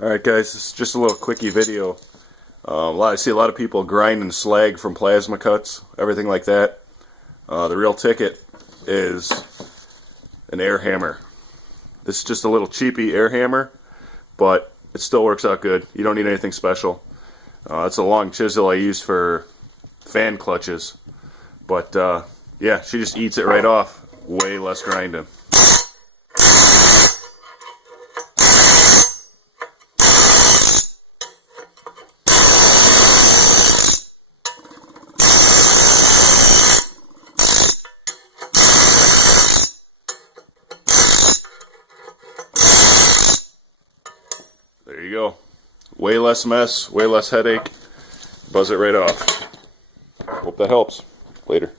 Alright guys, this is just a little quickie video. I see a lot of people grinding slag from plasma cuts, everything like that. The real ticket is an air hammer. This is just a little cheapy air hammer, but it still works out good. You don't need anything special. It's a long chisel I use for fan clutches. But yeah, she just eats it right off. Way less grinding. There you go. Way less mess, way less headache. Buzz it right off. Hope that helps. Later.